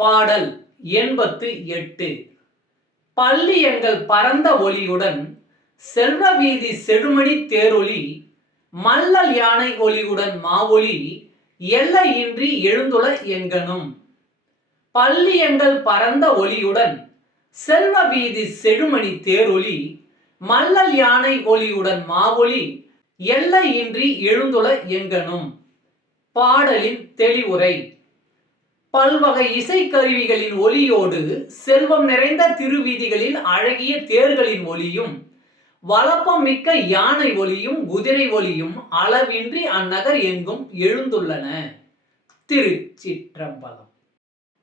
பாடல் எண்பத்து எட்டு. பள்ளி எங்கள் பரந்த ஒளியுடன் செல்வ வீதி செழுமணி தேரொளி மல்லல் யானை ஒளியுடன் மாவொலி எல்லையின்றி எழுந்துள எங்கனும். பள்ளி எங்கள் பரந்த ஒளியுடன் செல்வ வீதி செழுமணி தேரொலி மல்லல் யானை ஒளியுடன் மாவொலி எல்லையின்றி எழுந்துள எங்கனும். பாடலின் தெளிவுரை. பல்வகை இசைக்கருவிகளின் ஒலியோடு செல்வம் நிறைந்த திருவீதிகளில் அழகிய தேர்களின் ஒலியும் வளப்பம் மிக்க யானை ஒலியும் குதிரை ஒலியும் அளவின்றி அந்நகர் எங்கும் எழுந்துள்ளன. திருச்சிற்றம்பலம்.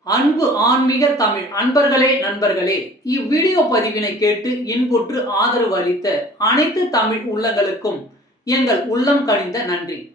அன்பு ஆன்மீக தமிழ் அன்பர்களே நண்பர்களே இவ்வீடியோ பதிவினை கேட்டு இன்புற்று ஆதரவு அளித்த அனைத்து தமிழ் உள்ளங்களுக்கும் எங்கள் உள்ளம் கணிந்த நன்றி.